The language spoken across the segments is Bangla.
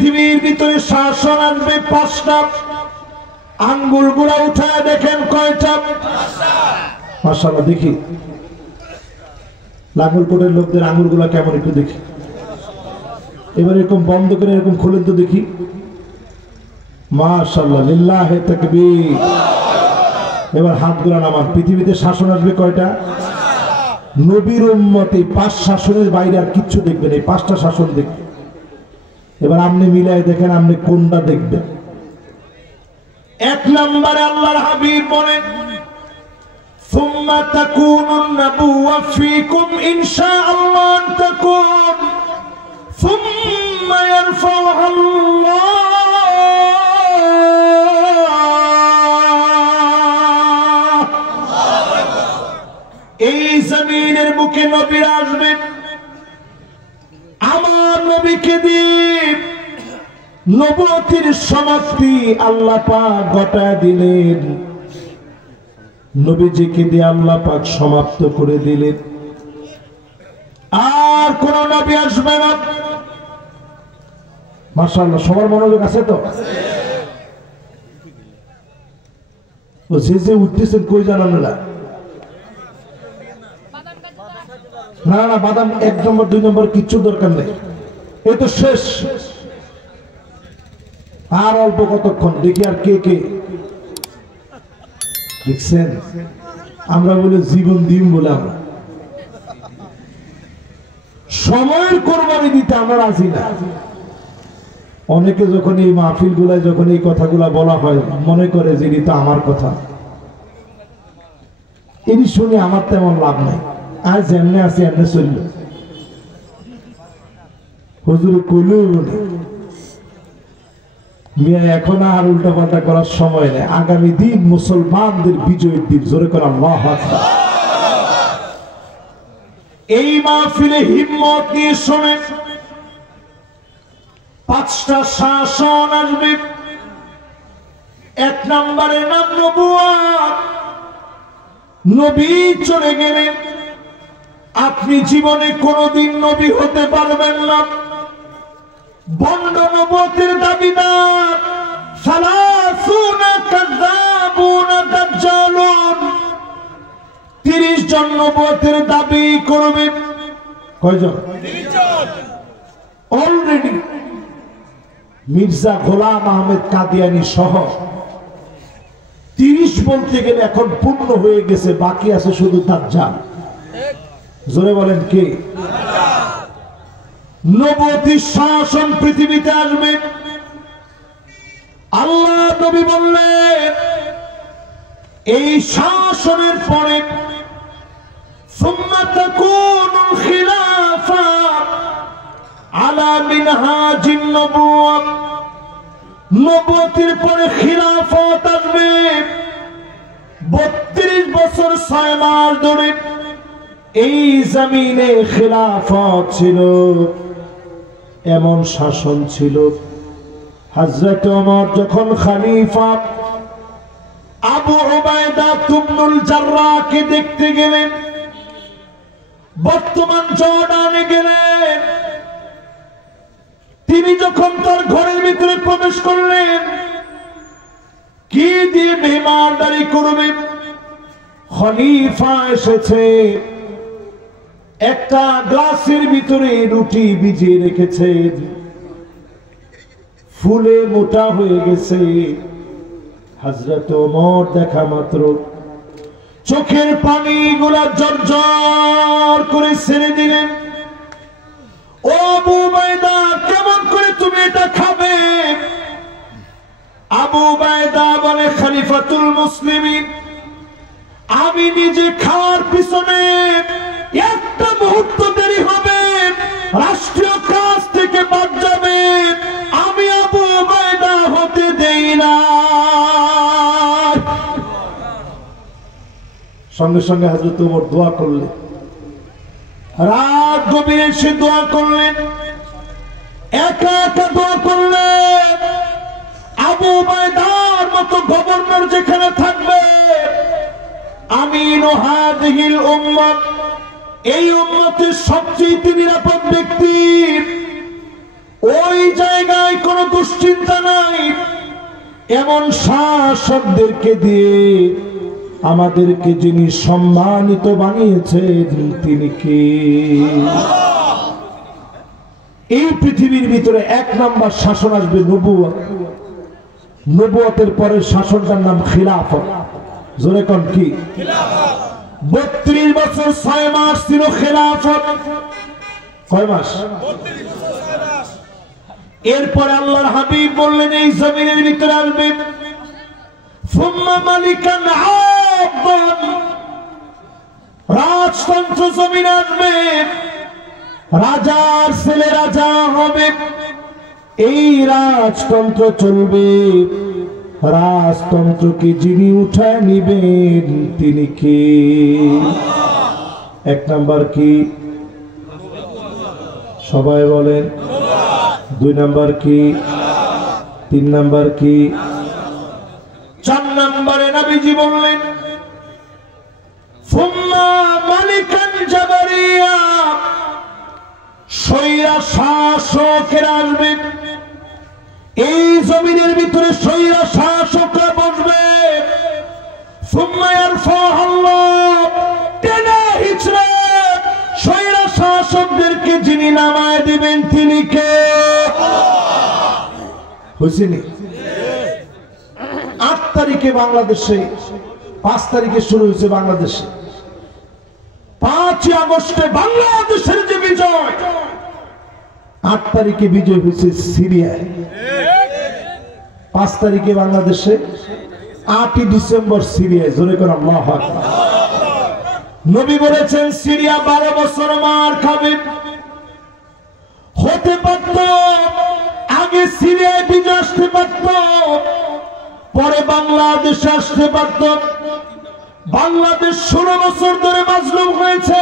পৃথিবীর ভিতরে শাসন আসবে 5টা। আঙ্গুল গুলা উঠায় দেখেন কয়টা? মাশাআল্লাহ। দেখি লাঙ্গলকোটের লোকদের আঙ্গুল গুলা কেমন একটু দেখি। এবার এরকম বন্ধ করে এরকম খুলেন তো দেখি। মাশাআল্লাহ, লিল্লাহে তাকবীর। এবার হাতগুলা নামান। পৃথিবীতে শাসন আসবে কয়টা? নবীর উম্মতে 5 শাসনের বাইরে আর কিচ্ছু দেখবেন, এই 5টা শাসন দেখবেন। এবার আপনি মিলাই দেখেন আপনি কোনটা দেখবেন। 1 নম্বরে আল্লাহর হাবিব বলেন, সুম্মা তাকুনুন নাবুওয়া ফীকুম ইনশাআল্লাহ তাকুন সুম্মা ইয়ারফাউল্লাহ। এই জমিনের বুকে নবী আসবেন, আমার নবীকে দিয়ে নবুয়তের সমাপ্তি আল্লাহ পাক ঘটায় দিলেন। নবীজিকে দিয়ে আল্লাহ পাক সমাপ্ত করে দিলেন। আর কোন নবী আসবে না। মাশাআল্লাহ, সবার মনোযোগ আছে তো? ও যে উঠতেছেন কই জানান না? না না, বাদাম 1 নম্বর 2 নম্বর কিচ্ছু দরকার নেই, এই তো শেষ। আর অল্প কতক্ষণ দেখি আর কে কে দেখছেন। আমরা বলে জীবন দিন বলে আমরা সময়ের কোরবানি দিতে আমরা রাজি না। অনেকে যখন এই মাহফিল গুলায় যখন এই কথাগুলা বলা হয় মনে করে যে এটা আমার কথা, এটি শুনে আমার তেমন লাভ নাই। আজ এমনি আছে এমনি চলল, হুজুরে কইলেও মিয়া এখন আর উল্টা পাল্টা করার সময় নেই। আগামী দিন মুসলমানদের বিজয়ের দিন। জোরে করে আল্লাহু আকবার। এই মাহফিলে হিম্মত নিয়ে শোনেন, 5টা শাসন আসবে। 1 নম্বরে নাম নবুয়ত। নবী চলে গেলেন, আপনি জীবনে কোনদিন নবী হতে পারবেন না। বন্ড নবুয়তের দাবিদার 30 জন নবুয়তের দাবি করবে। কয়জন? 30 জন। অলরেডি মির্জা গোলাম আহমেদ কাদিয়ানী সহ 30 বলতে গেলে এখন পূর্ণ হয়ে গেছে, বাকি আছে শুধু দাজ্জাল। জোরে বলেন কে? নবুয়তি শাসন পৃথিবীতে আসবে। আল্লাহ নবী বললেন এই শাসনের পরে সুম্মা তাকুনুল খিলাফা আলা মিনহাজিন নবুওয়াত। নবুয়তির পরে খিলাফত আসবে। 32 বছর 6 মাস ধরে এই জমিনে খিলাফত ছিল। এমন শাসন ছিল, হযরত ওমর যখন খলিফা আবু উবাইদা ইবনুল জাররাহকে দেখতে গেলেন, বর্তমান জর্ডানে গেলেন। তিনি যখন তার ঘরের ভিতরে প্রবেশ করলেন, কি দিয়ে মেহমানদারি করবে? খলিফা এসেছে, একটা গ্লাসের ভিতরে রুটি ভিজিয়ে রেখেছেন, ফুলে মোটা হয়ে গেছে। হযরত ওমর দেখা মাত্র চোখের পানি গুলা জর্জর করে ছেড়ে দিলেন। ও আবু উবাইদা, কেমন করে তুমি এটা খাবে? আবু উবাইদা বলে, খলিফাতুল মুসলিমিন, আমি নিজে খাওয়ার পিছনে একটা মুহূর্ত দেরি হবে, রাষ্ট্রীয় কাজ থেকে বাদ যাবে, আমি আবু উবাইদা হতে দেই না। সঙ্গে সঙ্গে হযরত ওমর দোয়া করলেন, রাত গভীরে সে দোয়া করলেন, একা একা দোয়া করলেন। আবু উবাইদার মতো গভর্নর যেখানে থাকবে, আমিন হাদিহিল উম্মাহ, এই উম্মতের সবচেয়ে নিরাপদ ব্যক্তি, ওই জায়গায় কোন এমন শাসকদেরকে দিয়ে আমাদেরকে যিনি সম্মানিত বানিয়েছেন তিনি কে? এই পৃথিবীর ভিতরে এক নাম্বার শাসন আসবে নবুয়ত। নবুয়তের পরের শাসনটার নাম খিলাফত। জোরে কোন কি? 32 বছর 6 মাস ছিল খিলাফত। কয় মাস? এরপরে আল্লাহর হাবিব বললেন এই জমিনের ভিতরে আসবে সুম্মা মালিকান আবদান, রাজতন্ত্র জমিন আসবে, রাজার ছেলে রাজা হবে, এই রাজতন্ত্র চলবে। রাজতন্ত্রকে যিনি উঠায় নিবেন তিনি কে? এক নাম্বার কি? সবাই বলেন। 2 নাম্বার কি? 3 নাম্বার কি? 4 নম্বরে নবীজি বললেন সুম্মা মালিকান জাবারিয়া, স্বৈরা শাসকেরা আসবে। এই জমিনের ভিতরে স্বৈরা শাসকরা বসবে। সুম্মা ইয়ারফাহুল্লাহ, টেনে হিচড়ে স্বৈরা শাসকদেরকে যিনি নামায় দিবেন তিনি কে? বুঝিনি? 8 তারিখে বাংলাদেশে, 5 তারিখে শুরু হয়েছে বাংলাদেশে, 5 আগস্টে বাংলাদেশের যে বিজয়, 8 তারিখে বিজয় হয়েছে সিরিয়ায়। 5 তারিখে বাংলাদেশে, 8ই ডিসেম্বর সিরিয়ায়। জোরে করে আল্লাহু আকবার। নবী বলেছেন সিরিয়া 12 বছর মার খাবে। হতে পারত আগে সিরিয়ায় বিজয় আসতে পারত, পরে বাংলাদেশে আসতে পারত। বাংলাদেশ 16 বছর ধরে মাজলুম হয়েছে,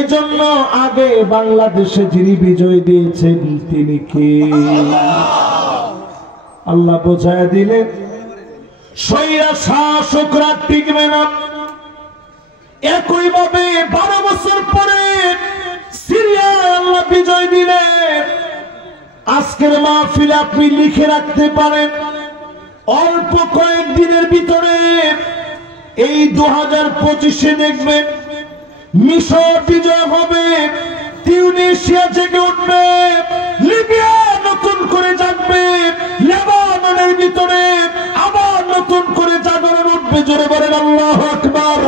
এজন্য আগে বাংলাদেশে যিনি বিজয় দিয়েছেন তিনি কে? আল্লাহ বোঝায় দিলেন স্বৈরা শাসকরা টিকবে না। একইভাবে 12 বছর পরে সিরিয়ায় আল্লাহ বিজয় দিলেন। আজকের মাহফিলে আপনি লিখে রাখতে পারেন, অল্প কয়েকদিনের ভিতরে এই 2025-এ দেখবেন মিশর বিজয় হবে, তিউনিসিয়া জেগে উঠবে, লিবিয়া নতুন করে জাগবে, লেবাননের ভিতরে আবার নতুন করে জাগরণ উঠবে। জোরে বলেন আল্লাহু আকবার।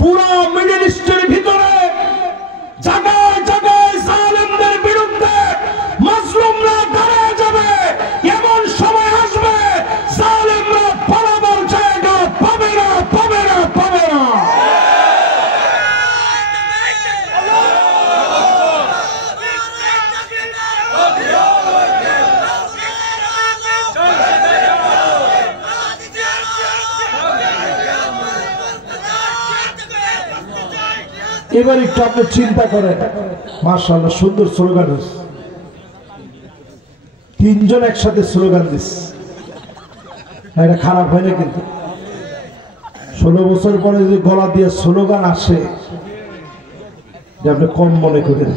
পুরো মিডল ইস্টের ভিতরে জায়গায় জায়গায় জালেমদের বিরুদ্ধে মাজলুমরা দাঁড়ায় যাবে। এমন সময় আসবে জালেমরা পালাবার জায়গা পাবে না, পাবে না, পাবে না। এবার একটু আপনি চিন্তা করেন, মাশাআল্লাহ সুন্দর স্লোগান হচ্ছে। 3 জন একসাথে স্লোগান দিচ্ছে, এটা খারাপ হয় না কিন্তু। 16 বছর পরে যদি গলা দিয়ে স্লোগান আসে, যে আপনি কম মনে করেন।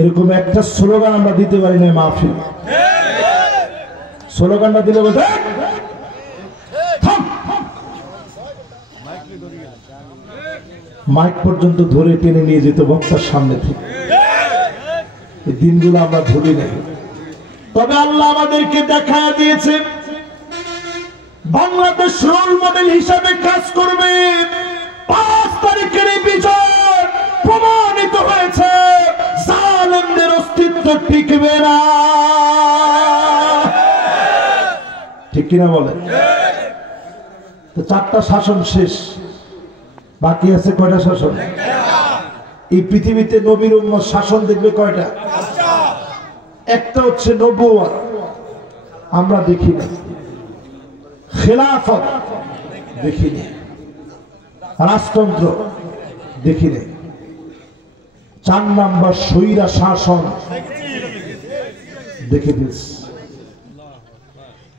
এরকম একটা স্লোগান আমরা দিতে পারি না মাহফিল। স্লোগানটা দিলে বলতে মাইক পর্যন্ত ধরে টেনে নিয়ে যেত বক্তার সামনে থেকে। এই দিনগুলো আমরা ভুলি নাই। তবে আল্লাহ আমাদেরকে দেখা দিয়েছে বাংলাদেশ রোল মডেল হিসাবে কাজ করবে। 5 তারিখের এই বিজয় প্রমাণিত হয়েছে জালেমদের অস্তিত্ব টিকবে না। ঠিক কিনা বলেন? তো 4টা শাসন শেষ, বাকি আছে কয়টা শাসন? এই পৃথিবীতে নবীর উম্মত শাসন দেখবে কয়টা? একটা হচ্ছে নবুয়ত, আমরা দেখি না। খেলাফত দেখি না, রাজতন্ত্র দেখি না। 4 নাম্বার স্বৈরা শাসন দেখে দিয়েছে।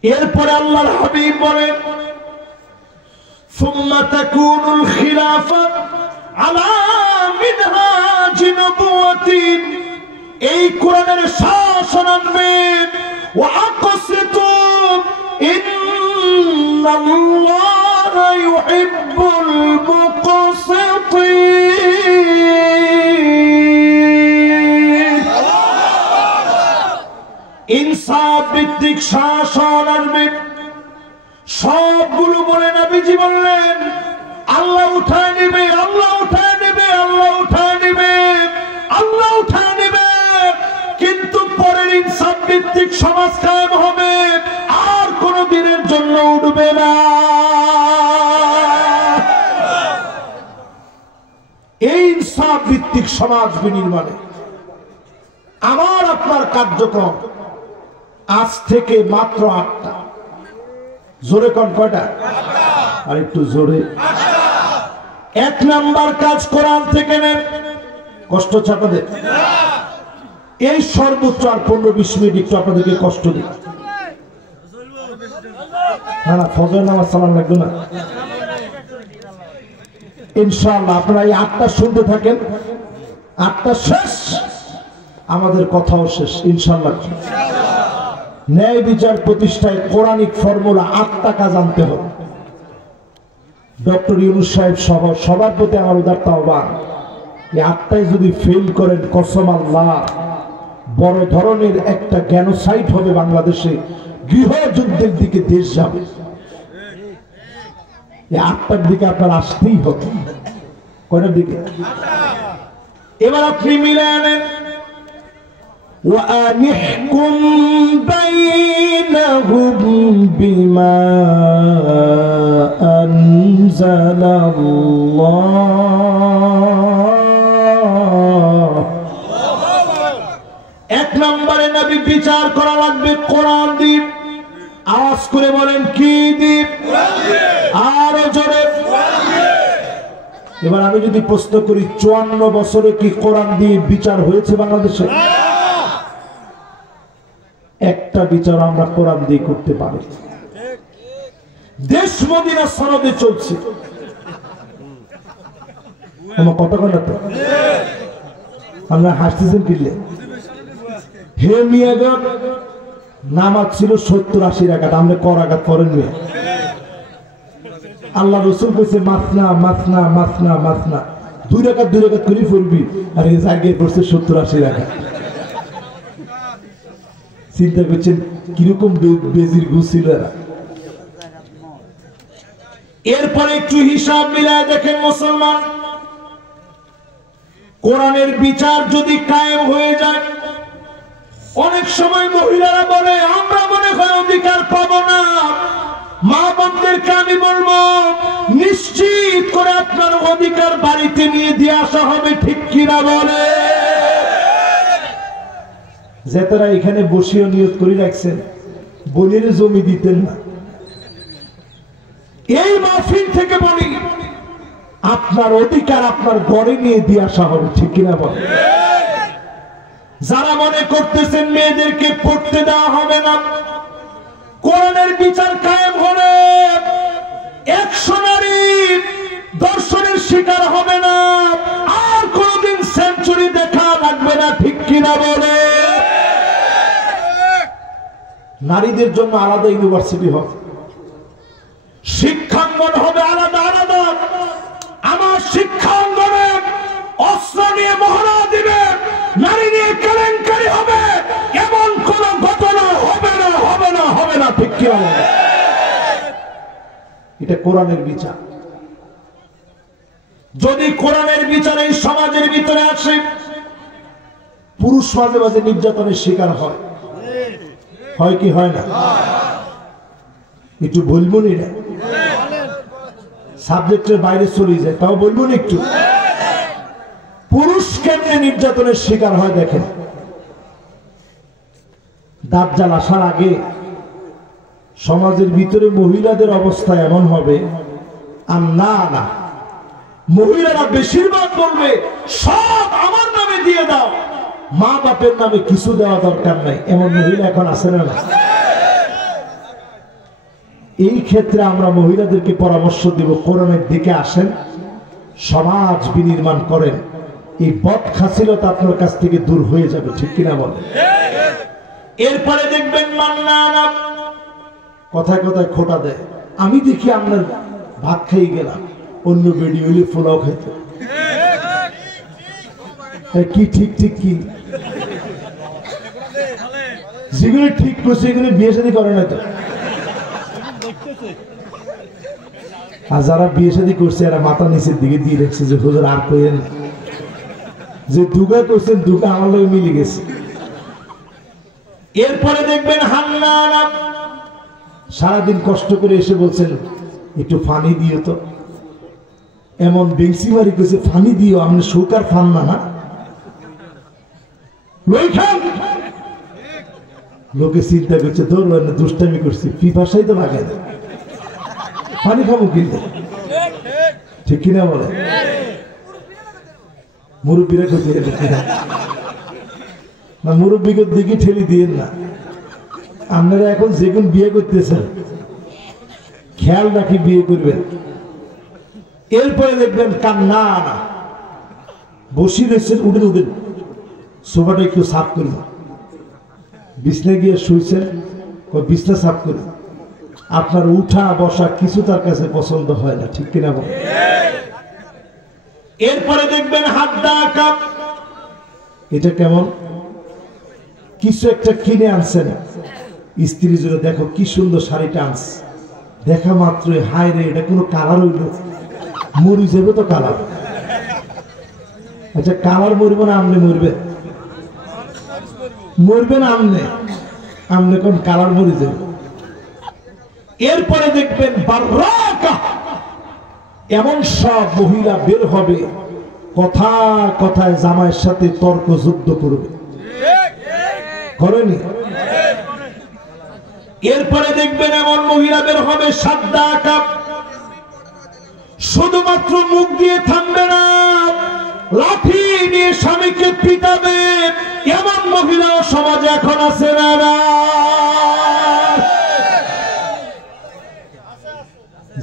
এরপরে আল্লাহর হাবিব বলেন ثم تكون الخلافة على منهاج نبوة। এই কোরআনের শাসন আনবে ওয়াকসিতু ইন্নাল্লাহা ইউহিব্বুল মুকসিতিন ইনসাফ ভিত্তিক শাসন আনবে সবগুলো বলে নবীজি বললেন আল্লাহ উঠায় নেবে আল্লাহ উঠায় নেবে আল্লাহ উঠায় নেবে আল্লাহ উঠায় নেবে কিন্তু পরের ইনসাফ ভিত্তিক সমাজ কায়েম হবে আর কোন দিনের জন্য উঠবে না এই ইনসাফ ভিত্তিক সমাজ বিনির্মাণে আমার আপনার কার্যক্রম আজ থেকে মাত্র 8টা জোরে কোন কয়টা আর একটু জোরে 1 নাম্বার কাজ কোরআন থেকে নেন কষ্ট ছাপাদের এই সর্বোচ্চ আর 15-20 মিনিট একটু আপনাদেরকে কষ্ট দিই না ফজর নামাজ সালাম লাগবে না ইনশাআল্লাহ আপনারা এই 8টা শুনতে থাকেন 8টা শেষ আমাদের কথাও শেষ ইনশাআল্লাহ ন্যায় বিচার প্রতিষ্ঠায় কোরআনিক ফর্মুলা 8টা কাজ আনতে হবে ডক্টর ইউনূস সাহেব সহ সবার প্রতি আমার উদারতা আহ্বান এই 8টায় যদি ফেল করেন কসম আল্লাহ বড় ধরনের একটা গ্যানোসাইড হবে বাংলাদেশে গৃহযুদ্ধের দিকে দেশ যাবে এই 8টার দিকে আপনার আসতেই হবে কয়টার দিকে এবার আপনি মিলে আনেন وأنحكم بينهم بما أنزل الله 1 নম্বরে নবী বিচার করা লাগবে কোরআন দিয়ে আওয়াজ করে বলেন কি দিয়ে আর জোরে এবার আমি যদি প্রশ্ন করি 54 বছরে কি কোরআন দিয়ে বিচার হয়েছে বাংলাদেশে একটা বিচার আমরা কোরআন দিয়ে করতে পারি দেশ মদিনা সনদে চলছে আমার কথা কথা তো আমরা হাসতেছেন কিনলে হে মিয়াগা নামাজ ছিল 70-80 রাকাত আমরা কর আঘাত করেন মিয়া আল্লাহ রসুল কইছে মাসনা মাসনা মাসনা মাসনা 2 রাকাত করে পড়বি আর এই জায়গায় পড়ছে 70-80 রাকাত চিন্তা করছেন কিরকম বেজির ঘুষছিল এরপরে একটু হিসাব মিলায় দেখেন মুসলমান কোরআনের বিচার যদি কায়েম হয়ে যায় অনেক সময় মহিলারা বলে আমরা মনে হয় অধিকার পাবো না মা বোনদেরকে আমি বলবো নিশ্চিত করে আপনার অধিকার বাড়িতে নিয়ে দিয়ে আসা হবে ঠিক কিনা বলে যে তারা এখানে বসিয়ে নিয়ত করে রাখছেন বোনের জমি দিতেন না এই মাহফিল থেকে বলি আপনার অধিকার আপনার ঘরে নিয়ে দিয়ে আসা হবে ঠিক কিনা বলে যারা মনে করতেছেন মেয়েদেরকে পড়তে দেওয়া হবে না কোরআনের বিচার কায়েম হলে 100 নারী দর্শনের শিকার হবে না আর কোনদিন সেঞ্চুরি দেখা লাগবে না ঠিক কিনা বলে নারীদের জন্য আলাদা ইউনিভার্সিটি হবে শিক্ষাঙ্গন হবে আলাদা আলাদা আমার শিক্ষাঙ্গনে অস্ত্র নিয়ে মহড়া দিবে নারী নিয়ে কেলেঙ্কারি হবে এমন কোন ঘটনা হবে না হবে না হবে না ঠিক কি হবে এটা কোরআনের বিচার যদি কোরআনের বিচার এই সমাজের ভিতরে আসে পুরুষ মাঝে মাঝে নির্যাতনের শিকার হয় হয় কি হয় না একটু বলবো না সাবজেক্টের বাইরে চলে যায় তাও বলবো না একটু পুরুষ কেমনে নির্যাতনের শিকার হয় দেখেন দাজ্জাল আসার আগে সমাজের ভিতরে মহিলাদের অবস্থা এমন হবে আর না না মহিলারা বেশিরভাগ বলবে সব আমার নামে দিয়ে দাও মা বাপের নামে কিছু দেওয়া দরকার নাই এমন মহিলা এখন আছে না এই ক্ষেত্রে আমরা মহিলাদেরকে পরামর্শ দিব কোরআনের দিকে আসেন সমাজ বিনির্মাণ করেন এই বদখাসিলতা আপনার কাছ থেকে দূর হয়ে যাবে ঠিক কিনা বলেন এরপরে দেখবেন মান্নান কথায় কথায় খোটা দেয়। আমি দেখি আপনার ভাত খেয়ে গেলাম, অন্য বেডি হইলে পোলাও খাইতো। কি ঠিক ঠিক কি যেগুলো ঠিক করছে এগুলো বিয়ে শাদী করে না তো। আর যারা বিয়ে শাদী করছে এরা মাথা নিচের দিকে দিয়ে রেখেছে যে হুজুর আর কইেন, যে দুগা করছেন দুগা আমার লোক মিলে গেছে। এরপরে দেখবেন হান্নান সারাদিন কষ্ট করে এসে বলছেন একটু ফানি দিও তো, এমন বেংসি বাড়ি করছে ফানি দিও, আপনি সৌকার ফান না না লোকে চিন্তা করছে তোর দুষ্টামি করছি, পিপাসাই তো লাগাই দেয়, পানি খাবো কিনতে, ঠিক কিনা বলে মুরব্বীরা করতে না, মুরব্বীকে দিকে ঠেলি দিয়েন না। আপনারা এখন যেগুন বিয়ে করতেছেন খেয়াল রাখি বিয়ে করবেন। এরপরে দেখবেন কান্না বসি রয়েছেন, উঠেন উঠেন সোফাটা একটু সাফ করবেন, বিছনা গিয়ে শুয়েছেন বিছনা সাফ করবেন। আপনার উঠা বসা কিছু তার কাছে পছন্দ হয় না, ঠিক কিনা বল। এরপরে দেখবেন হাত দা কাপ, এটা কেমন কিছু একটা কিনে আনছেন স্ত্রীর জন্য, দেখো কি সুন্দর শাড়িটা আনছে, দেখা মাত্রই হায় রে এটা কোনো কালার হইল, মরি যাবে তো কালার। আচ্ছা কালার মরবে না আমনে মরবে, মরবে না আমনে, আমনে কোন কালার মরি যাবে। এরপরে দেখবেন বাররাকা, এমন সব মহিলা বের হবে কথায় কথায় জামাইয়ের সাথে তর্ক যুদ্ধ করবে, করেনি। এরপরে দেখবেন এমন মহিলা বের হবে সাদ্দা কাপ, শুধুমাত্র মুখ দিয়ে থামবে না, লাঠি নিয়ে স্বামীকে পিটাবে, এমন মহিলা সমাজে এখন আছে না না।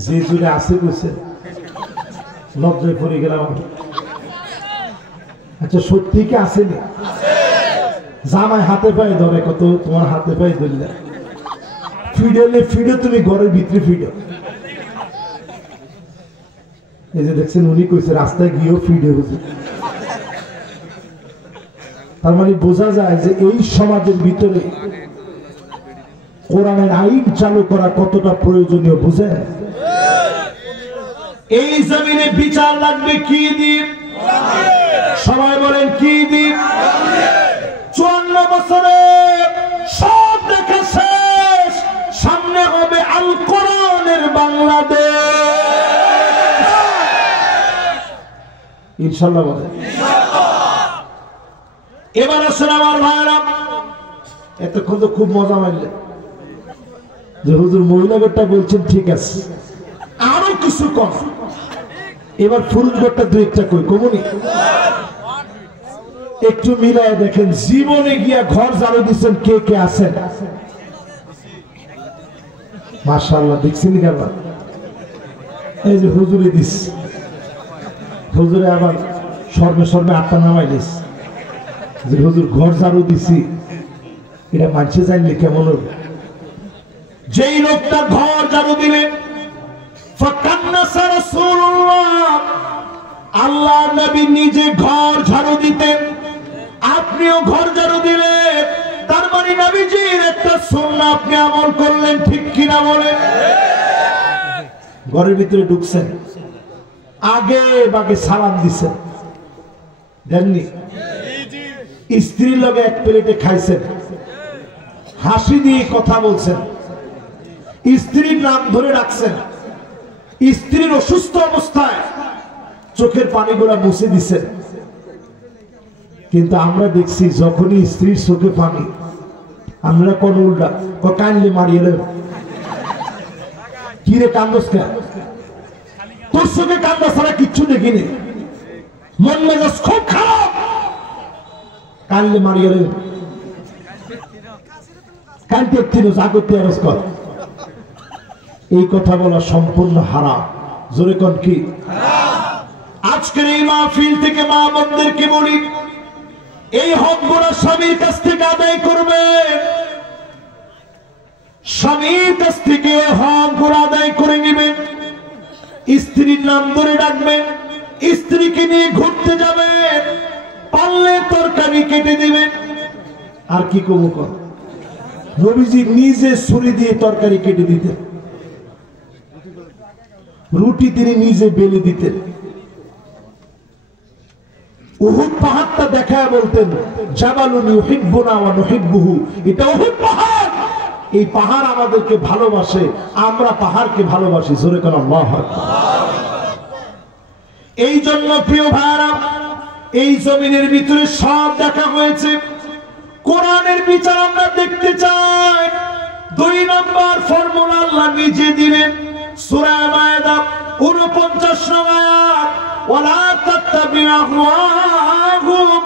যে জুড়ে আছে বলছে লজ্জায় পড়ে গেলাম। আচ্ছা সত্যি কি আসেনি? জামাই হাতে পায়ে ধরে, কত তোমার হাতে পায়ে ধরলে ফিডলে ফিডে তুমি ঘরের ভিতরে ফিডো। এই যে দেখছেন উনি কইছে রাস্তায় গিয়েও ফিডে বুঝে, তার মানে বোঝা যায় যে এই সমাজের ভিতরে কোরআনের আইন চালু করা কতটা প্রয়োজনীয় বুঝেন। এই জমিনে বিচার লাগবে কি দিন, সবাই বলেন কি দিন। 54 বছরে সব দেখা শেষ, সামনে হবে আল কোরআনের বাংলাদেশ ইনশাআল্লাহ বলে। এবার আসলে আমার ভাইরা এতক্ষণ তো খুব মজা মারলে যে হুজুর মহিলাগরটা বলছেন ঠিক আছে, আরো কিছু কম। এবার পুরুষগরটা দু একটা কই কমনি একটু মিলায় দেখেন, জীবনে গিয়া ঘর ঝাড়ু দিচ্ছেন কে কে আছেন? মাশাআল্লাহ দেখছেন কেন? এই যে হুজুরে দিস, হুজুরে আবার সর্বে সর্বে আটটা নামাইলিস যে হুজুর ঘর ঝাড়ু দিছি, এটা মানছে জানলে কেমন হবে? যেই লোকটা ঘর ঝাড়ু দিলেন আল্লাহ নবী নিজে ঘর ঝাড়ু দিতেন, আপনিও ঘর ঝাড়ু দিলেন, তার মানে নবীজির একটা সুন্নাহ আপনি আমল করলেন, ঠিক কিনা বলেন? ঘরের ভিতরে ঢুকছেন, আগে বাগে সালাম দিছেন, দেননি? স্ত্রীর লগে এক প্লেটে খাইছেন, হাসি দিয়ে কথা বলছেন, স্ত্রীর নাম ধরে রাখছেন, স্ত্রীর অসুস্থ অবস্থায় চোখের পানিগুলা মুছে দিছেন। কিন্তু আমরা দেখছি যখনই স্ত্রীর চোখে পানি, আমরা কোন উল্টা কানলে মারিয়ে নেব, কি রে কান্দস কে? তোর চোখে কান্দা ছাড়া কিচ্ছু দেখিনি, মন মেজাজ খুব খারাপ, কানলে মারিয়ে নেব, কানতে জাগতে আরজ কর। এই কথা বলা সম্পূর্ণ হারাম। জোরে কোন কি? আজকের এই মাহফিল থেকে মা বোনদেরকে বলি, এই হকগুলো স্বামীর কাছ থেকে আদায় করবেন। স্বামীর কাছ থেকে হকগুলো আদায় করে নেবেন, স্ত্রীর নাম ধরে ডাকবেন, স্ত্রীকে নিয়ে ঘুরতে যাবেন, পারলে তরকারি কেটে দিবেন। আর কি কবু কর, নবীজি নিজে ছুরি দিয়ে তরকারি কেটে দিতেন, রুটি তিনি নিজে বেলে দিতেন। উহুদ পাহাড়টা দেখায় বলতেন জাবালুন ইউহিব্বুনা ওয়া নুহিব্বুহু, এটা উহুদ পাহাড়, এই পাহাড় আমাদেরকে ভালোবাসে, আমরা পাহাড়কে ভালোবাসি। জোরে করে আল্লাহু আকবার। এই জন্য প্রিয় ভাইরা, এই জমিনের ভিতরে সব দেখা হয়েছে, কোরআনের বিচার আমরা দেখতে চাই। 2 নম্বর ফর্মুলা আল্লাহ নিজে দিলেন সূরা মায়েদা 49 নং আয়াত, ওয়ালা তাত্তাবিউ আহওয়াহুম,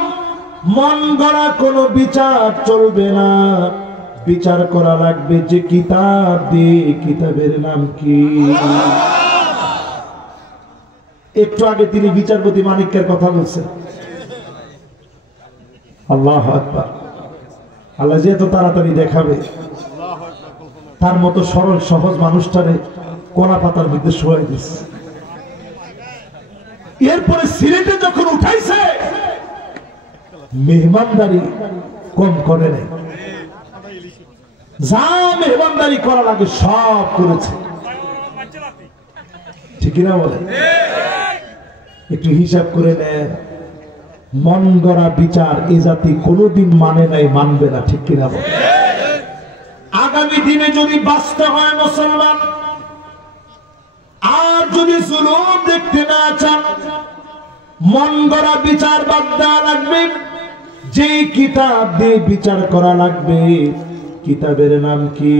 মন গড়া কোনো বিচার চলবে না, বিচার করা লাগবে যে কিতাব দিয়ে। কিতাবের নাম কি? একটু আগে তিনি বিচারপতি মানিকের কথা বলছেন। আল্লাহু আকবার। আল্লাহ যে এত তাড়াতাড়ি দেখাবে, তার মতো সরল সহজ মানুষটারে কলা পাতার মধ্যে শোয়াই দিচ্ছে। এরপরে সিলেটে যখন উঠাইছে, মেহমানদারি কম করে নাই, যা মেহমানদারি করা লাগে সব করেছে। ঠিক না বলে? একটু হিসাব করে নেন, মন গড়া বিচার এ জাতি কোনোদিন মানে নাই, মানবে না। ঠিক কিনা বলে? আগামী দিনে যদি বাঁচতে হয় মুসলমান, আর যদি জুলুম দেখতে না চান, মন গড়া বিচার বাদ দেওয়া লাগবে। যে কিতাব দিয়ে বিচার করা লাগবে, কিতাবের নাম কি?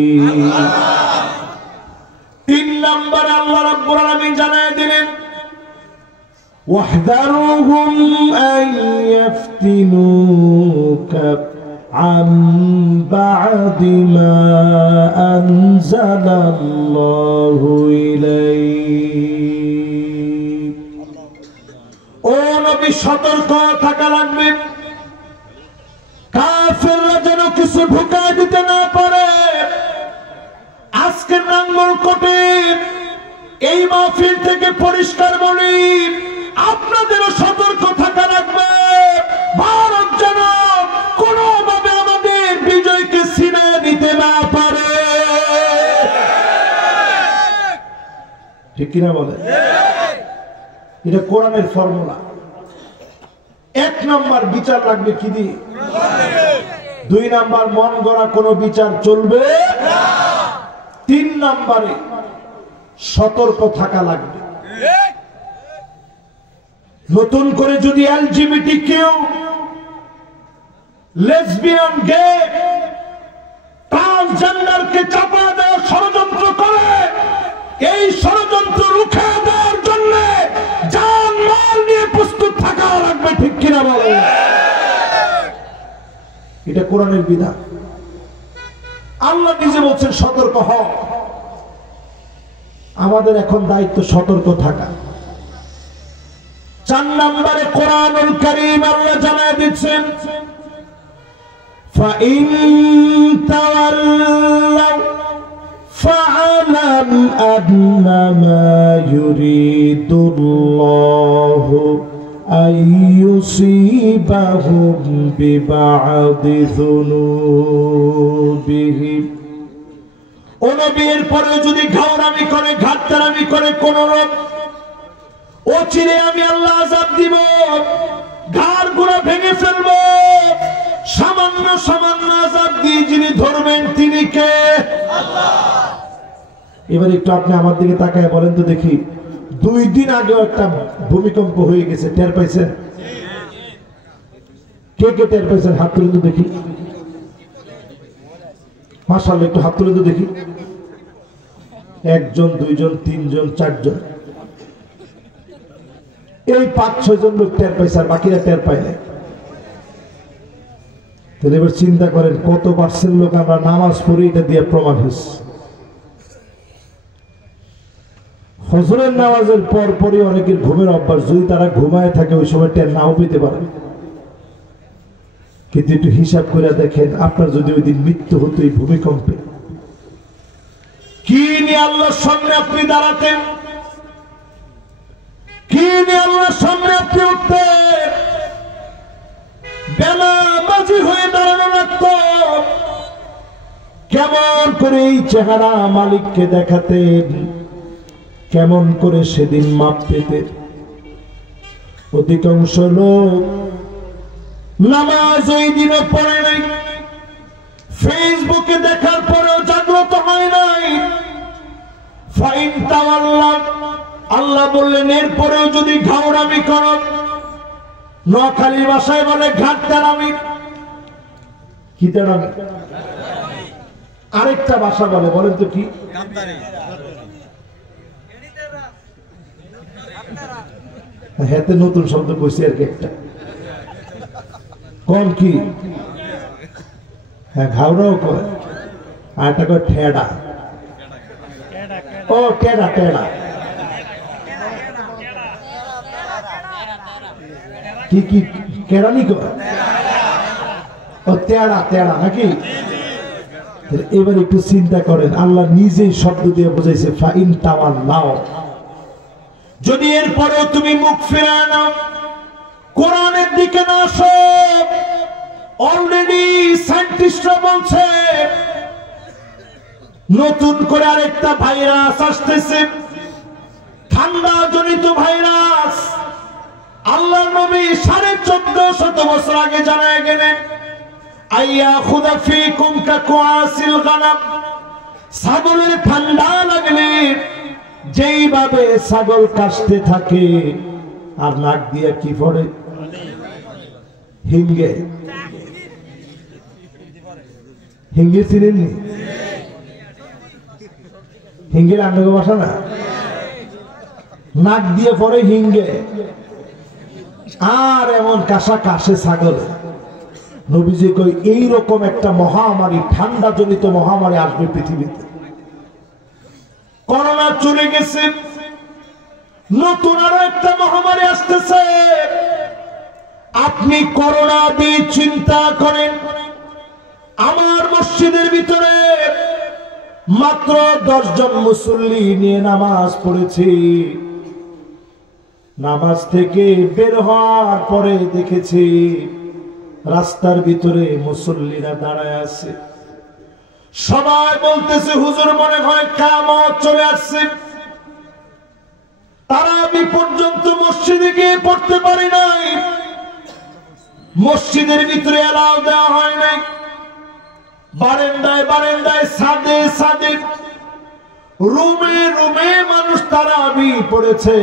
3 নম্বরে আল্লাহ রাব্বুল আলামিন জানায় দিলেন, ওয়াহদারুহুম আন ইফতিনুকা আন বা'দি মা আনজালাল্লাহু ইলাইক। ও নবী, সতর্ক থাকা লাগবে, কাফেররা যেন কিছু ঢুকায় দিতে না পারে। আজকের নাঙ্গল কোটে এই মাহফিল থেকে পরিষ্কার বলি, আপনাদেরও সতর্ক থাকা লাগবে। ভারত যেন কোনোভাবে আমাদের বিজয়কে ছিনিয়ে নিতে না পারে। ঠিক কিনা বলে? এটা কোরআনের ফর্মুলা। 1 নম্বর বিচার লাগবে কি দিয়ে? 2 নম্বর মন গড়া কোনো বিচার চলবে না। 3 নম্বরে সতর্ক থাকা লাগবে। নতুন করে যদি এলজিবিটি কেউ, লেসবিয়ান, গে, ট্রান্সজেন্ডারকে চাপা দেওয়ার ষড়যন্ত্র করে, এই ষড়যন্ত্র রুখে দেওয়ার জন্য জান মাল নিয়ে প্রস্তুত থাকা লাগবে। ঠিক কিনা বলে? এটা কোরআনের বিধান। আল্লাহ নিজে বলছেন সতর্ক হও। আমাদের এখন দায়িত্ব সতর্ক থাকা। 4 নম্বরে কোরআনুল কারীম আল্লাহ জানায় দিচ্ছেন, ফাইন তাওয়াল্লাউ ফা'লাম আন্নামা ইউরিদুল্লাহু আইয়ুসিবাহুম বিবা'দি যুনুবিহিম। ও নবী, এরপরে যদি ঘাওরামি করে, ঘাটতারামি করে কোন লোক, ও চিরে আমি আল্লাহ আযাব দিব, ঘাড় গুঁড়া ভেঙে ফেলবো। সামান্য সামান্য আযাব দিয়ে যিনি ধরবেন তিনি কে? আল্লাহ। এবার একটু আপনি আমার দিকে তাকায় বলেন তো দেখি, 2 দিন আগেও একটা ভূমিকম্প হয়ে গেছে, টের পাইছেন? কে কে টের পাইছেন? হাত তুলে তো দেখি। মাশাআল্লাহ, একটু হাত তুলে তো দেখি। 1 জন, 2 জন, 3 জন, 4 জন, এই 5-6 জন লোক টের পাইছে, আর বাকিরা টের পায় না। তাহলে এবার চিন্তা করেন কত পার্সেন্ট লোক আমরা নামাজ পড়ি এটা দিয়ে প্রমাণ হয়েছে। ফজরের নামাজের পর পরই অনেকের ঘুমের অভ্যাস, যদি তারা ঘুমায় থাকে ওই সময় টের নাও পেতে পারে। কিন্তু একটু হিসাব করে দেখেন, আপনার যদি ওই দিন মৃত্যু হতো এই ভূমিকম্পে, কি নিয়ে আল্লাহর সামনে আপনি দাঁড়াতেন, কি নিয়ে আল্লাহর সামনে আপনি উঠতেন? বেনামাজি হয়ে দাঁড়ানো লাগতো। কেমন করে এই চেহারা মালিককে দেখাতেন, কেমন করে সেদিন মাপ পেতেন? অধিকাংশ লোক নামাজ ওই দিনও পড়ে নাই, ফেসবুকে দেখার পরেও জাগ্রত হয় নাই। ফাইন তাওয়াল্লাহ, আল্লাহ বললেন এরপরেও যদি ঘাওড়ামি করো, নোয়াখালী ভাষায় বলে ঘাট তেড়ামি। কি তেড়ামি? আরেকটা ভাষা বলে, বলেন তো কি? হাতে নতুন শব্দ কইছি আর কি একটা। কোন কি? হ্যাঁ, ঘাওড়াও কয়, আর একটা কয় ঠেডা। ও টেডা, টেডা কি কি কেরানি কয়? ও তেড়া, তেড়া নাকি? এবার একটু চিন্তা করেন, আল্লাহ নিজেই শব্দ দিয়ে বোঝাইছে ফাইন তাওয়াল্লাহ, যদি এরপরেও তুমি মুখ ফিরায় নাও, কোরআনের দিকে না আসো। অলরেডি সায়েন্টিস্টরা বলছে নতুন করে আরেকটা ভাইরাস আসতেছে, ঠান্ডা জনিত ভাইরাস। আল্লাহর নবী 1450 বছর আগে জানায় গেলেন, আইয়া খুদা ফিকুম কাকুআসিল গানাম, ছাগলের ঠান্ডা লাগলে যেইভাবে ছাগল কাশতে থাকে আর নাক দিয়ে কি পড়ে? হিঙ্গে। হিঙ্গে চিনেননি? হিঙ্গের আন্ডার বাসা না, নাক দিয়ে পড়ে হিঙ্গে, আর এমন কাশা কাশে ছাগল। নবীজি কই এইরকম একটা মহামারী, ঠান্ডা জনিত মহামারী আসবে পৃথিবীতে। করোনা চলে গেছে, নতুন আরো একটা মহামারী আসতেছে। আপনি করোনা দিয়ে চিন্তা করেন, আমার মসজিদের ভিতরে মাত্র 10 জন মুসল্লি নিয়ে নামাজ পড়েছি। নামাজ থেকে বের হওয়ার পরে দেখেছি রাস্তার ভিতরে মুসল্লিরা দাঁড়ায় আছে। সবাই বলতেছে হুজুর মনে হয় কিয়ামত চলে আসছে। তারা আমি পর্যন্ত মসজিদে গিয়ে পড়তে পারি নাই, মসজিদের ভিতরে এলাও দেওয়া হয় নাই। বারান্দায় বারান্দায়, ছাদে ছাদে, রুমে রুমে মানুষ তারাবি পড়েছে।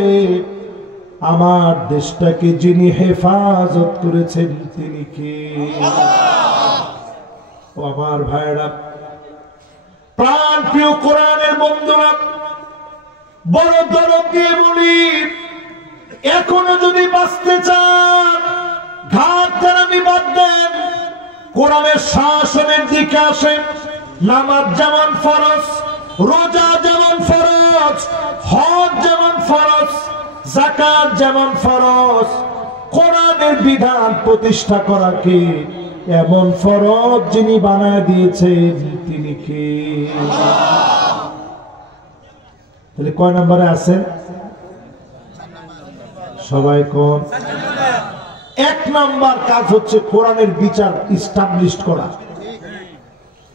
আমার দেশটাকে যিনি হেফাজত করেছেন তিনি কে? ও আমার ভাইরা, প্রাণ প্রিয় কোরআনের বন্ধুরা, বড় দরদ দিয়ে বলি, এখনো যদি বাঁচতে চান ঘাট তেড়ামি বাদ দেন, কোরআনের শাসনের দিকে আসেন। নামাজ যেমন ফরজ, রোজা যেমন ফরজ, হজ যেমন ফরজ, যাকাত যেমন ফরজ, কোরআনের বিধান প্রতিষ্ঠা করাকে এমন ফরজ যিনি বানায় দিয়েছেন তিনি কে? তাহলে কয় নম্বরে আছেন? সবাই কোন? 1 নম্বর কাজ হচ্ছে কোরআনের বিচার ইস্টাবলিশ করা।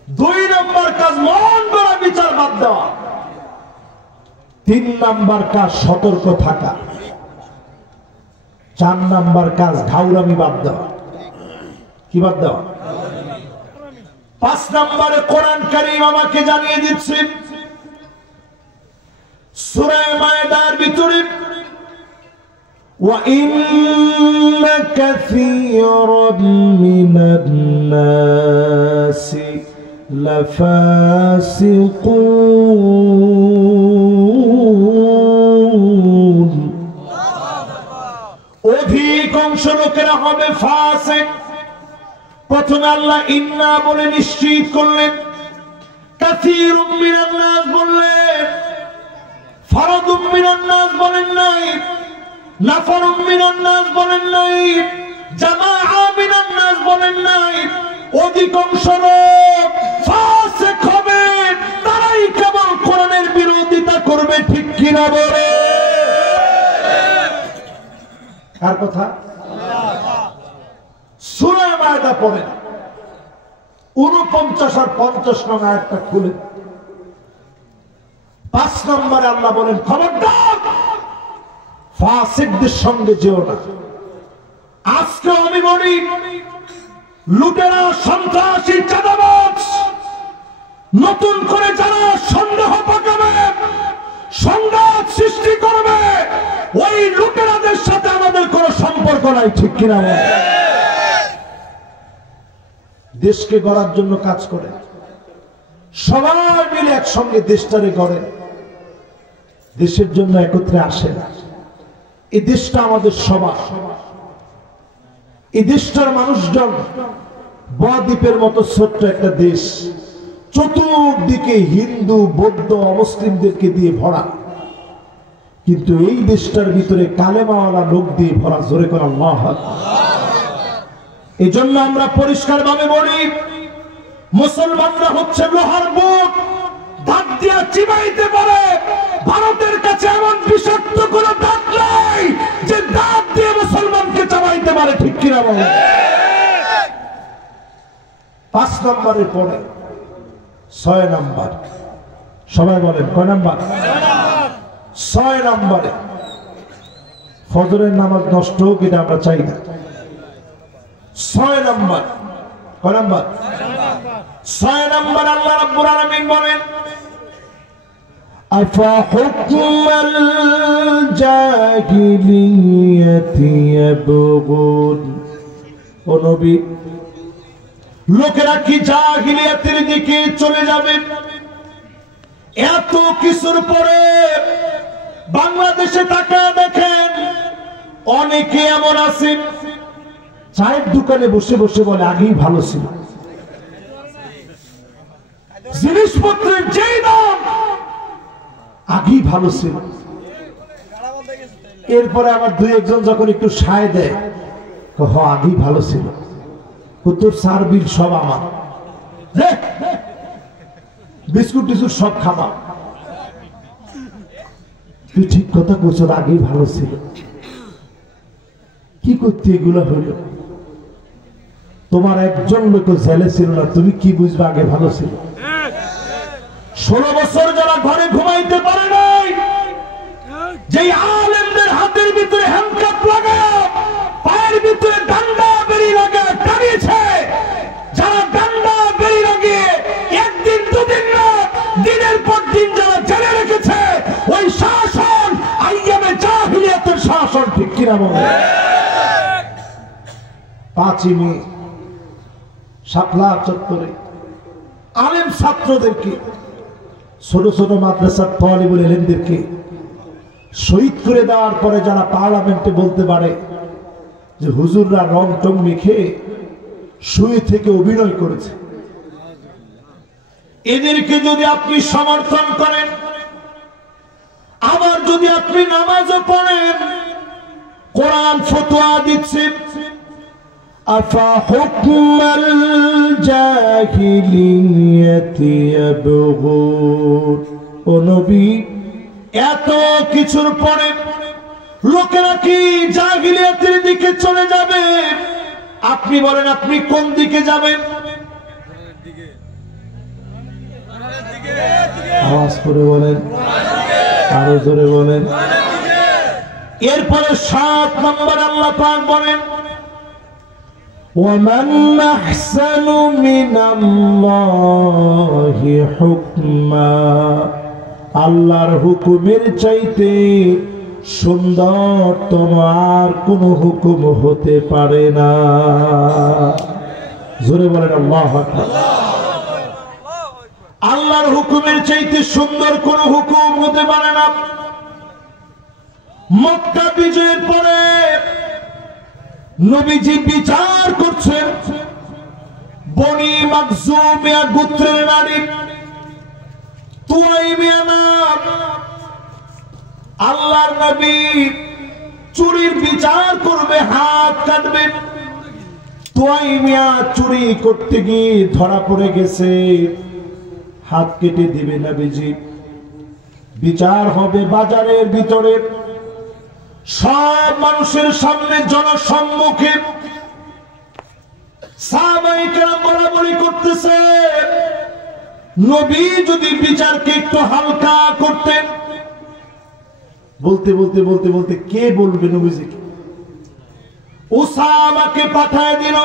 2 নম্বর কাজ মন গড়া বিচার বাদ দেওয়া। 3 নম্বর কাজ সতর্ক থাকা। 4 নম্বর কাজ ঘাউরামি বাদ দেওয়া। কি বাদ দেওয়া? 5 নম্বরে কোরআন কারীম আমাকে জানিয়ে দিচ্ছে সূরা মায়েদার ভিতরে, وَإِنَّ كَثِيرًا مِنَ النَّاسِ لَفَاسِقُونَ, অধিকাংশ লোকেরা হবে ফাসিক। প্রথমে আল্লাহ ইন্না বলে নিশ্চিত করলেন, কাসীরুম মিনান নাস বললেন, ফারাদুম মিনান নাস বলেন নাই, নাফারুম মিনান নাস বলেন নাই, জামাআ মিনান নাস বলেন নাই। অধিকাংশ লোক ফাসিক হবে, তারাই কেবল কোরআন কিনা বলে? কার কথা? সূরা মায়দা পড়ে 49 আর 50 নং আয়াতটা খুলে 5 নম্বরে আল্লাহ বলেন, খবরদার ফাসিকদের সঙ্গে যেও না। আজকে আমি বলি, লুটেরা, সন্ত্রাসী, চাঁদাবাজ নতুন করে যারা সন্দেহ পাকাবে, সংঘাত সৃষ্টি করবে, ওই লুটেরাদের সাথে আমাদের কোনো সম্পর্ক নাই। ঠিক কিনা? দেশকে গড়ার জন্য কাজ করে, সবাই মিলে একসঙ্গে দেশটারে গড়ে, দেশের জন্য একত্রে আসে না। এই দেশটা আমাদের সবার। এই দেশটার মানুষজন বদ্বীপের মতো ছোট্ট একটা দেশ, চতুর্দিকে হিন্দু, বৌদ্ধ, অমুসলিমদেরকে দিয়ে ভরা, কিন্তু এই দেশটার ভিতরে কালেমাওয়ালা লোক দিয়ে ভরা। জোরে করে আল্লাহু আকবার। এই জন্য আমরা পরিষ্কার ভাবে বলি, মুসলমানরা হচ্ছে লোহার বুট, দাঁত দিয়ে চিবাইতে পারে। ভারতের কাছে এমন বিষাক্ত কোনো দাঁত নাই যে দাঁত দিয়ে মুসলমানকে চাবাইতে পারে। ঠিক কিনা বলে? 5 নম্বরের পরে 6 নম্বর। সবাই বলেন কয় নাম্বার? 6 নম্বরে ফজরের নামাজ নষ্ট হোক, এটা আমরা চাই না। 6 নম্বর। কয় নম্বর? 6 নম্বর আল্লাহ রাব্বুল আলামিন বলেন, আফা হুকমাল জাহিলিয়াতি ইয়াবগুন। ও নবী, লোকেরা কি জাহিলিয়াতের দিকে চলে যাবে? এত কিছুর পরে বাংলাদেশে তাকায় দেখেন, অনেকে এমন আছে চায়ের দোকানে বসে বসে বলে আগেই ভালো ছিল। জিনিসপত্রের যেই দাম, আগেই ভালো ছিল। এরপরে আবার 2-1 যখন একটু সায় দেয়, আগেই ভালো ছিল, তোর সার বিল সব আমার, বিস্কুট টিস্কুট সব খাবা। তুই ঠিক কথা করছ, আগেই ভালো ছিল। কি করতে এগুলো হইল? তোমার একজন লোক জেলে ছিল না, তুমি কি বুঝবে আগে ভালো ছিল? 16 বছর যারা ঘরে ঘুমাইতে পারে নাই, যেই আলেমদের হাতের ভিতরে হ্যান্ডকাপ লাগায়, পায়ের ভিতরে ডান্ডা বেরি লাগায় টানিয়েছে, যারা ডান্ডা বেরি লাগিয়ে একদিন 2 দিন না, দিনের পর দিন যারা জেলে রেখেছে, ওই শাসন আইয়ামে জাহিলিয়াতের শাসন। ঠিক কিনা বলে? 5 মে শাপলা চত্বরে আলেম ছাত্রদেরকে, ছোট ছোট মাদ্রাসার তালিবুল ইলমদেরকে শহীদ করে দেওয়ার পরে যারা পার্লামেন্টে বলতে পারে যে হুজুররা রং টং মেখে শুয়ে থেকে অভিনয় করেছে, এদেরকে যদি আপনি সমর্থন করেন, আবার যদি আপনি নামাজও পড়েন, কোরআন ফতোয়া দিচ্ছে, আফা হুকমাল জাহিলিয়াতি ইয়াবগুন। ও নবী, এত কিছুর পরে লোকেরা কি জাহিলিয়াতের দিকে চলে যাবে? আপনি বলেন, আপনি কোন দিকে যাবেন? আওয়াজ করে বলেন, আরো জোরে বলেন। এরপরে 7 নম্বর আল্লাহ পাক বলেন, وَمَنْ أَحْسَنُ مِنَ اللَّهِ حُكْمًا। আল্লাহর হুকুমের চাইতে সুন্দরতম আর কোন হুকুম হতে পারে না। জোরে বলেন আল্লাহু আকবার। আল্লাহর হুকুমের চাইতে সুন্দর কোন হুকুম হতে পারে না। মক্কা বিজয়ের পরে নবীজি বিচার করছেন, বনি মাখজুমিয়া গোত্রের নারী তুয়াইমিয়া নাম, আল্লাহর নবী চুরির বিচার করবে, হাত কাটবে। তুয়াইমিয়া চুরি করতে গিয়ে ধরা পড়ে গেছে, হাত কেটে দিবে নবীজি। বিচার হবে বাজারের ভিতরে, সব মানুষের সামনে, জনসম্মুখে। সাহাবায়ে কেরাম বলাবলি করতেছে, নবী যদি বিচারকে একটু হালকা করতেন। বলতে বলতে বলতে বলতে কে বলবে নবীজিকে? উসামাকে পাঠায় দিল,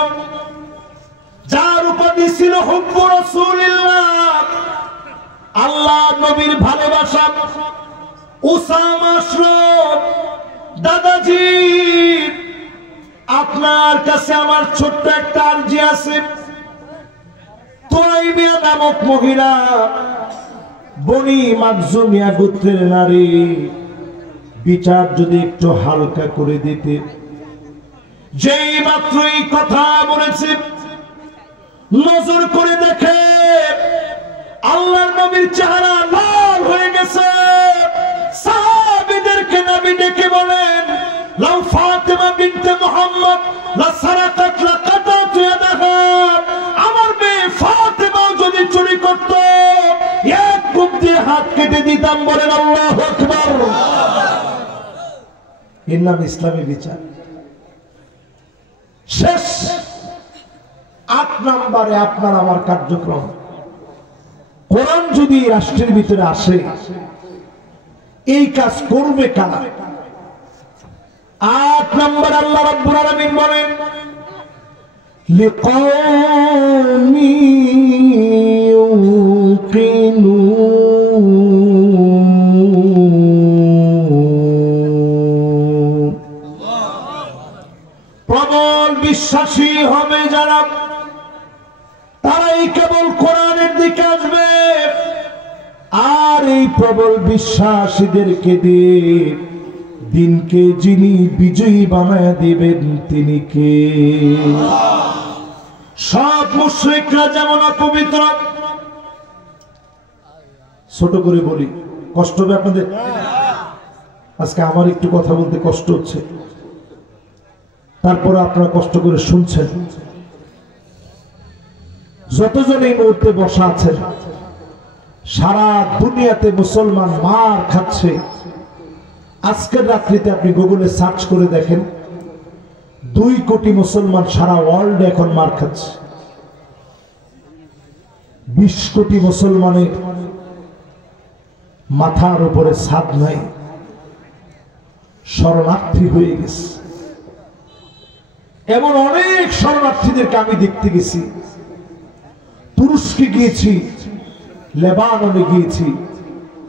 যার উপাধি ছিল হুব্বু রাসূলিল্লাহ, আল্লাহ নবীর ভালোবাসা। উসামা আসলো, দাদাজি আপনার কাছে আমার ছোট্ট একটা আরজি আছে। তুরাইবিয়া নামক মহিলা, বনি মাখজুমিয়া গোত্রের নারী, বিচার যদি একটু হালকা করে দিতে। যেই মাত্রই কথা বলেছে, নজর করে দেখে আল্লাহর নবীর চেহারা লাল হয়ে গেছে। সাহাবীদেরকে নবী ডেকে বলেন, লাউ ফাতিমা বিনতে মুহাম্মদ লা সারাকাত লা কাতাত ইয়াদাহা, আমার মেয়ে ফাতিমা যদি চুরি করত, এক কোপ দিয়ে হাত কেটে দিতাম। বলেন আল্লাহু আকবার। এর নাম ইসলামী বিচার। শেষ 8 নম্বরে আপনার আমার কার্যক্রম। কোরআন যদি রাষ্ট্রের ভিতরে আসে, এই কাজ করবে কারা? 8 নম্বর আল্লাহ রাব্বুল আলামিন বলেন, লিকাওমি ইউকিনুন, প্রবল বিশ্বাসী হবে যারা, তারাই কেবল কোরআনের দিকে আসবে। আর এই প্রবল বিশ্বাসীদেরকে দিয়ে দিনকে যিনি বিজয়ী বানায় দিবেন তিনি কে? সব মুশরিকরা যেমন অপবিত্র। ছোট করে বলি, কষ্ট হবে আপনাদের? আজকে আমার একটু কথা বলতে কষ্ট হচ্ছে, তারপরে আপনারা কষ্ট করে শুনছেন। যতজন এই মুহূর্তে বসা আছেন, সারা দুনিয়াতে মুসলমান মার খাচ্ছে। আজকের রাত্রিতে আপনি গুগলে সার্চ করে দেখেন, 2 কোটি মুসলমান সারা ওয়ার্ল্ডে এখন মার খাচ্ছে। 20 কোটি মুসলমানের মাথার উপরে ছাদ নাই, শরণার্থী হয়ে গেছে। এমন অনেক শরণার্থীদেরকে আমি দেখতে গেছি। তুরস্কে গিয়েছি, লেবাননে গিয়েছি,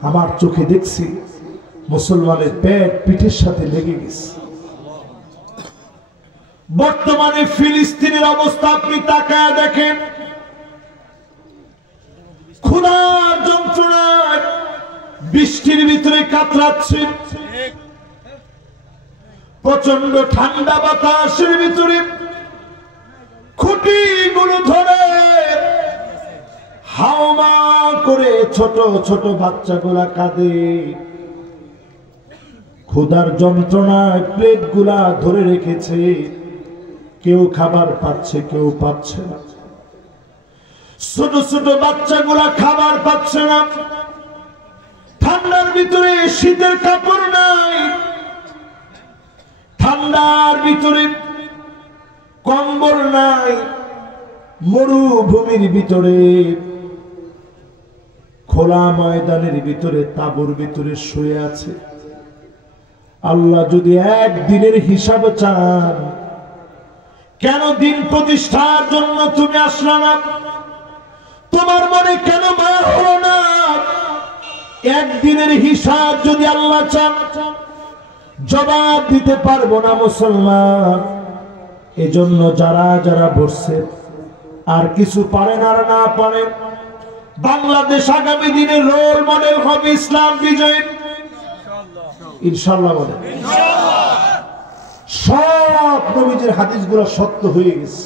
আমার চোখে দেখছি মুসলমানের পেট পিঠের সাথে লেগে গেছে। বর্তমানে ফিলিস্তিনের অবস্থা আপনি তাকায় দেখেন, ক্ষুধার যন্ত্রণায় বৃষ্টির ভিতরে কাতরাচ্ছে, প্রচন্ড ঠান্ডা বাতাসের ভিতরে খুঁটিগুলো ধরে হাওমা করে ছোট ছোট বাচ্চাগুলা কাঁদে। ক্ষুধার যন্ত্রণায় প্লেটগুলা ধরে রেখেছে, কেউ খাবার পাচ্ছে, কেউ পাচ্ছে না। ছোট ছোট বাচ্চাগুলা খাবার পাচ্ছে না। ঠান্ডার ভিতরে শীতের কাপড় নাই, ঠান্ডার ভিতরে কম্বল নাই, মরুভূমির ভিতরে খোলা ময়দানের ভিতরে তাঁবুর ভিতরে শুয়ে আছে। আল্লাহ যদি একদিনের হিসাব চান, কেন দিন প্রতিষ্ঠার জন্য তুমি আসলা না? তোমার মনে কেন মায়া হলো না? একদিনের হিসাব যদি আল্লাহ চান, জবাব দিতে পারবো না মুসলমান। এজন্য যারা যারা বসছে, আর কিছু পারেন আর না পারেন, বাংলাদেশ আগামী দিনে রোল মডেল হবে ইসলাম বিজয় ইনশাআল্লাহ। বলে সব নবীজির হাদিসগুলো সত্য হয়ে গেছে।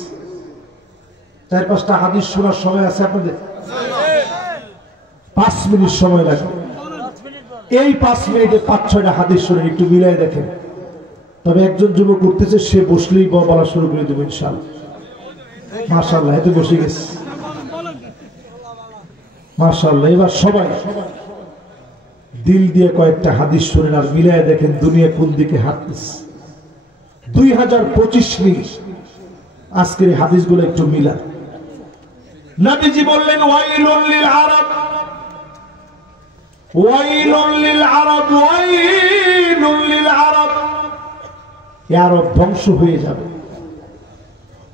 4-5টা হাদিস শোনার সময় আছে আপনাদের? 5 মিনিট সময় লাগবে। এই 5 মিনিটে 5-6টা হাদিস শুনে একটু মিলাই দেখেন। তবে একজন যুবক উঠতেছে, সে বসলেই বলা শুরু করে দেবো ইনশাআল্লাহ। মাশাআল্লাহ, এতে বসে গেছে মাশাআল্লাহ। এবার সবাই দিল দিয়ে কয়েকটা হাদিস শুনেন আর মিলায় দেখেন দুনিয়া কোন দিকে হাঁটতেছে। 2025 মিনিট আজকের এই হাদিসগুলো একটু মিলান। নবীজি বললেন ওয়াইলুল লিল আরব, ওয়াইলুল লিল আরব, ওয়াইলুল লিল আরব, আরব ধ্বংস হয়ে যাবে।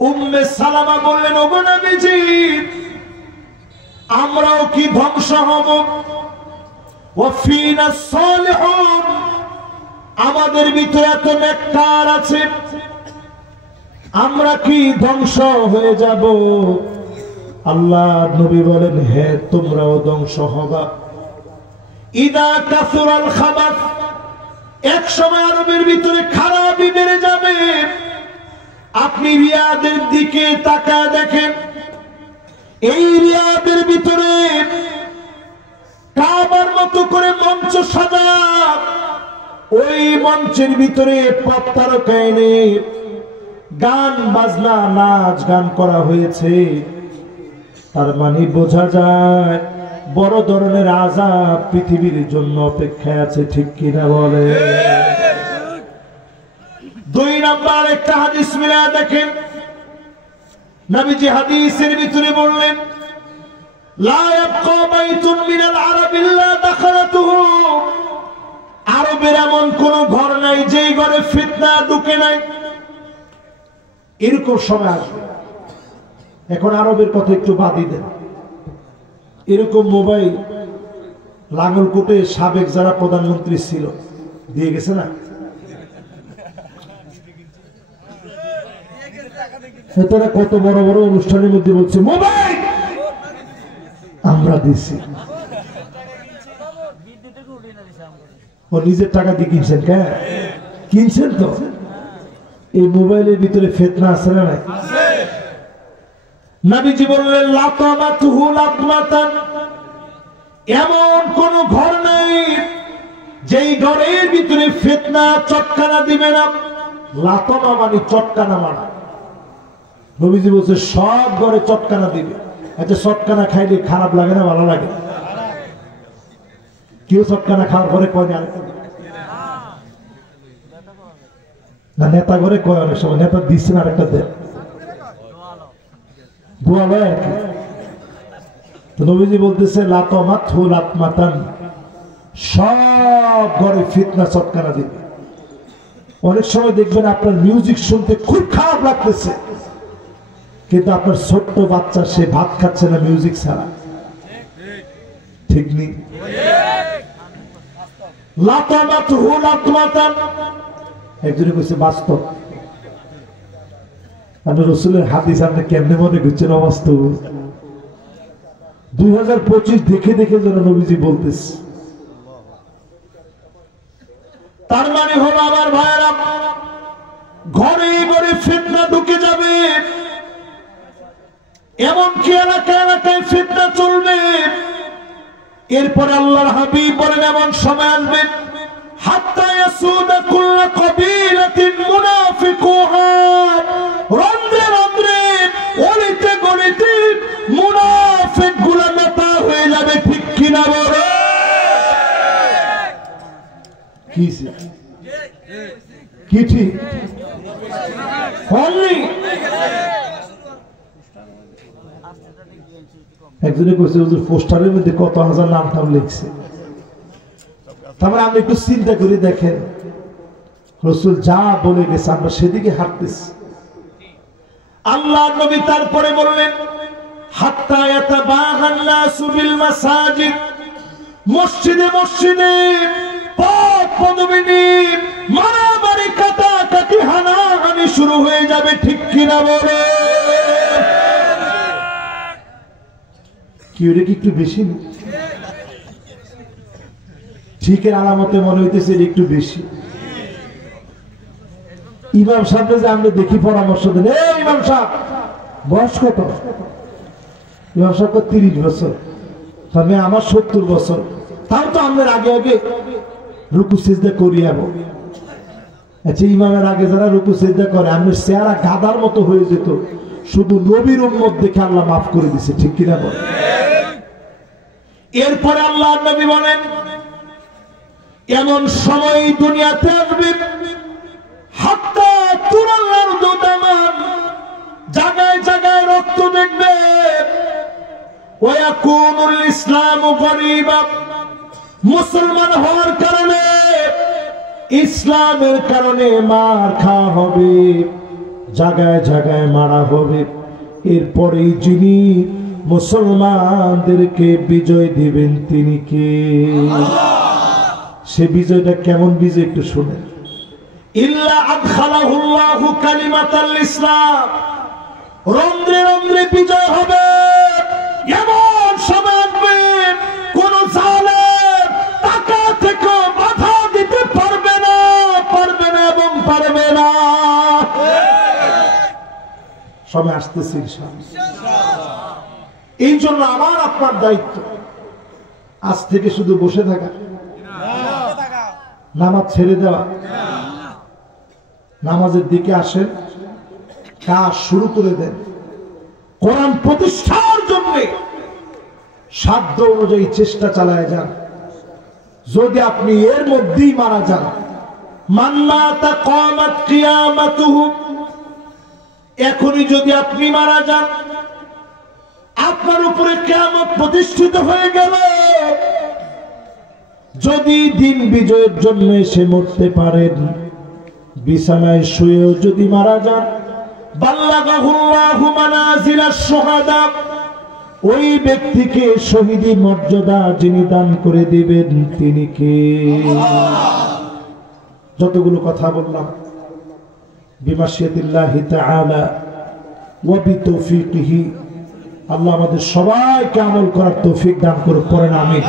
উম্মে সালামা বললেন ওগো নবীজি আমরাও কি ধ্বংস হব? ওয়াফিনা সালিহুন, আমাদের ভিতরে এত নেককার আছে, আমরা কি ধ্বংস হয়ে যাব? আল্লাহ নবী বলেন হ্যাঁ তোমরাও ধ্বংস হবা। ইদা কাসুরাল খাবাস, এক সময় আরবের ভিতরে খারাপই বেড়ে যাবে। আপনি রিয়াদের দিকে তাকায় দেখেন, এই রিয়াদের ভিতরে কাবার মতো করে মঞ্চ সাজা, ওই মঞ্চের ভিতরে পপ তারকা এনে গান বাজনা নাচ গান করা হয়েছে। তার মানে বোঝা যায় বড় ধরনের আযাব পৃথিবীর জন্য অপেক্ষায় আছে, ঠিক কিনা বলে? 2 নাম্বার একটা হাদিস মিলায়া দেখেন, নবীজি হাদিসের ভিতরে বললেন লা ইয়াবকা বাইতুন মিনাল আরাব ইল্লা দাখালাতুহু, আরবের এমন কোন ঘর নাই যেই ঘরে ফিতনা ঢুকে নাই। এরকম সময় আসবে। এখন আরবের কথা একটু বাদই দেন, এরকম মোবাইল লাঙ্গলকোটে সাবেক যারা প্রধানমন্ত্রী ছিল দিয়ে গেছে না, তারা কত বড় বড় অনুষ্ঠানের মধ্যে বলছে মোবাইল আমরা দিছি। ও নিজের টাকা দিয়ে কিনছেন, কেন কিনছেন? তো এই মোবাইলের ভিতরে ফিতনা আছে না নাই? নবীজি বললেন লাতামাতুহু লাতমাতান, এমন কোন ঘর নাই যেই ঘরের ভিতরে ফিতনা চটকানা দিবে না। লাতমা মানে চটকানা মারা। নবীজি বলছে সব ঘরে চটকানা দিবে। আচ্ছা চটকানা খাইলে খারাপ লাগে না ভালো লাগে? কেউ চটকানা খাওয়ার পরে কয় না নেতা ঘরে কয়, অনেক সময় নেতা দিচ্ছেন আর একটা দেন দোয়া লয় আর কি। তো নবীজি বলতেছে লাতমাতহু লাতমাতান, সব ঘরে ফিতনা চটকানা দিবে। অনেক সময় দেখবেন আপনার মিউজিক শুনতে খুব খারাপ লাগতেছে, কিন্তু আপনার ছোট্ট বাচ্চা সে ভাত খাচ্ছে না মিউজিক ছাড়া, ঠিক নেই? লাতামাতুহু লাতমাতান, একজনে কইছে বাস্তব। আপনি রাসূলের হাদিস আপনি কেমনে মনে করছেন অবাস্তব? 2025 দেখে দেখে যেন নবীজি বলতেছে। তার মানে হলো আমার ভাইয়েরা, ঘরে ঘরে ফিতনা ঢুকে যাবে, এমনকি এলাকায় এলাকায় ফিতনা চলবে। এরপরে আল্লাহর হাবিব বলেন এমন সময় আসবে হাত্তা ইয়াসুদা কুল্লা কবিলাতিন মুনাফিকুহা, রন্ধ্রে রন্ধ্রে অলিতে গলিতে মুনাফিকগুলো নেতা হয়ে যাবে, ঠিক কিনা বলে? কি ঠিক? একজনে কইছে হুজুর পোস্টারের মধ্যে কত হাজার নাম টাম লিখছে। তারপরে আপনি একটু চিন্তা করে দেখেন, রাসূল যা বলে গেছে আমরা সেদিকে হাঁটতেছি। আল্লাহ নবী তারপরে বললেন হাত্তা ইয়াতাবাগান নাসু বিল মাসাজিদ, মসজিদে মসজিদে পথ পদবিনি মারামারি কাটাকাটি হানাহানি শুরু হয়ে যাবে, ঠিক কিনা বলে? কি ওটা কি একটু বেশি? ঠিকের আলামতে মনে হইতেছে একটু বেশি। ইমাম সাহেব যে আমরা দেখি পরামর্শ দেন, ইমাম সাহেব বয়স কত? ইমাম সাহেব 30 বছর, তবে আমার 70 বছর। তাও তো আমরা আগে আগে রুকু সিজদা করি। আচ্ছা ইমামের আগে যারা রুকু সিজদা করে আমাদের চেহারা গাদার মতো হয়ে যেত, শুধু নবীর উম্মত দেখে আল্লাহ মাফ করে দিছে, ঠিক কিনা বল? এরপরে আল্লাহ নবী বলেন এমন সময় দুনিয়াতে আসবে হাত্তা তুরাল্লার দুদামান, জায়গায় জায়গায় রক্ত দেখবে। ওয়াকুনুল ইসলামু গরীবা, মুসলমান হওয়ার কারণে ইসলামের কারণে মার খাওয়া হবে, জায়গায় জায়গায় মারা হবে। এরপরেই যিনি মুসলমানদেরকে বিজয় দিবেন তিনি কে? সে বিজয়টা কেমন বিজয় একটু শুনেন। ইল্লা আদখালাহুল্লাহু কালিমাতাল ইসলাম, রন্ধ্রে রন্ধ্রে বিজয় হবে। এমন সময় আসবে কোন জালেম টাকা থেকে বাধা দিতে পারবে না, পারবে না এবং পারবে না। সময় আসতেছে ইনশাআল্লাহ। এই জন্য আমার আপনার দায়িত্ব আজ থেকে শুধু বসে থাকা, নামাজ ছেড়ে দেওয়া। নামাজের দিকে আসেন, কাজ শুরু করে দেন। কোরআন প্রতিষ্ঠার জন্য সাধ্য অনুযায়ী চেষ্টা চালায় যান। যদি আপনি এর মধ্যেই মারা যান, মান্নাতা কামাত কিয়ামাতুহু, এখনই যদি আপনি মারা যান আপনার উপরে কিয়ামত প্রতিষ্ঠিত হয়ে গেল। যদি দিন বিজয়ের জন্য এসে মরতে পারেন, বিছানায় শুয়েও যদি মারা যান, বাল্লাগাহুল্লাহু মানাজিলাশ শুহাদা, ওই ব্যক্তিকে শহীদি মর্যাদা যিনি দান করে দিবেন তিনি কে? যতগুলো কথা বললাম বিমাশিয়াতিল্লাহি তাআলা ওয়া বিতৌফিকিহি, আল্লাহ আমাদের সবাইকে আমল করার তৌফিক দান করুন। পড়েন আমিন।